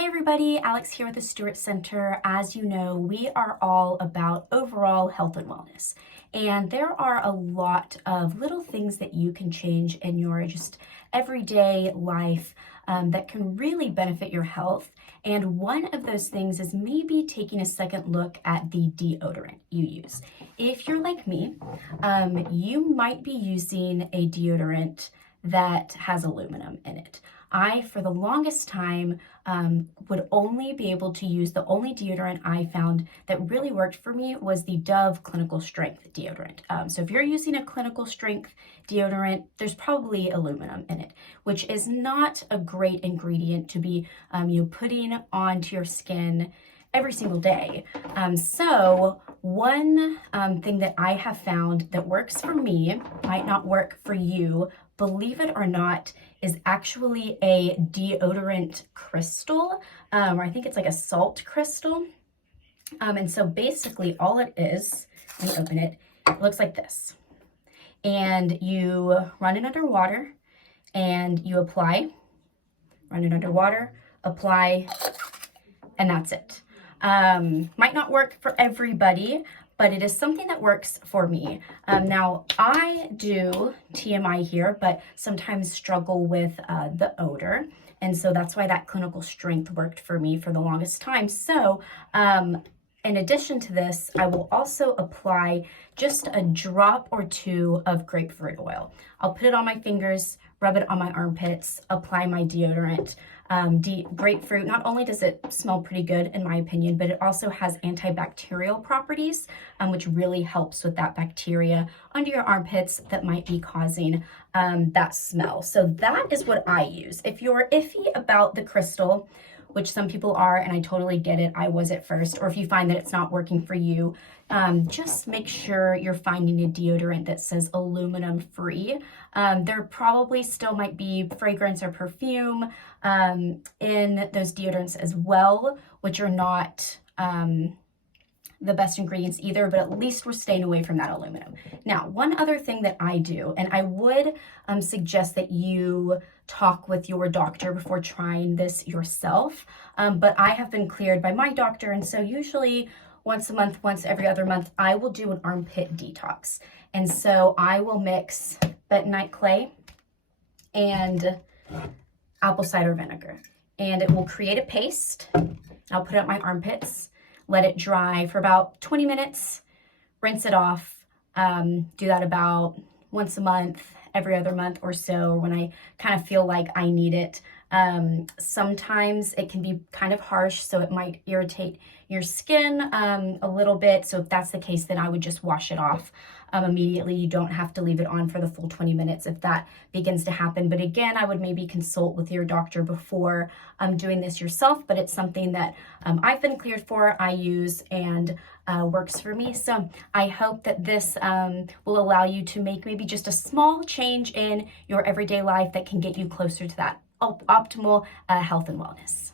Hi everybody, Alex here with the Stewart Center. As you know, we are all about overall health and wellness. And there are a lot of little things that you can change in your just everyday life that can really benefit your health. And one of those things is maybe taking a second look at the deodorant you use. If you're like me, you might be using a deodorant that has aluminum in it. I, for the longest time, would only be able to use, the only deodorant I found that really worked for me was the Dove Clinical Strength deodorant. So if you're using a clinical strength deodorant, there's probably aluminum in it, which is not a great ingredient to be putting onto your skin every single day. So one thing that I have found that works for me, might not work for you, believe it or not, is actually a deodorant crystal, or I think it's like a salt crystal. And so basically all it is, let me open it, it looks like this. And you run it under water and you apply, run it under water, apply, and that's it. Might not work for everybody, but it is something that works for me. Now, I do TMI here, but sometimes struggle with the odor. And so that's why that clinical strength worked for me for the longest time. So in addition to this, I will also apply just a drop or two of grapefruit oil. I'll put it on my fingers, rub it on my armpits, apply my deodorant. Grapefruit, not only does it smell pretty good in my opinion, but it also has antibacterial properties, which really helps with that bacteria under your armpits that might be causing that smell. So that is what I use. If you're iffy about the crystal, which some people are, and I totally get it, I was at first, or if you find that it's not working for you, just make sure you're finding a deodorant that says aluminum free. There probably still might be fragrance or perfume in those deodorants as well, which are not the best ingredients either, but at least we're staying away from that aluminum. Now, one other thing that I do, and I would suggest that you talk with your doctor before trying this yourself, but I have been cleared by my doctor, and so usually once a month, once every other month, I will do an armpit detox. And so I will mix bentonite clay and apple cider vinegar, and it will create a paste. I'll put it up my armpits, let it dry for about 20 minutes, rinse it off. Do that about once a month, every other month or so, when I kind of feel like I need it. Sometimes it can be kind of harsh, so it might irritate your skin a little bit. So if that's the case, then I would just wash it off immediately. You don't have to leave it on for the full 20 minutes if that begins to happen. But again, I would maybe consult with your doctor before doing this yourself, but it's something that I've been cleared for, I use, and works for me. So I hope that this will allow you to make maybe just a small change in your everyday life that can get you closer to that optimal health and wellness.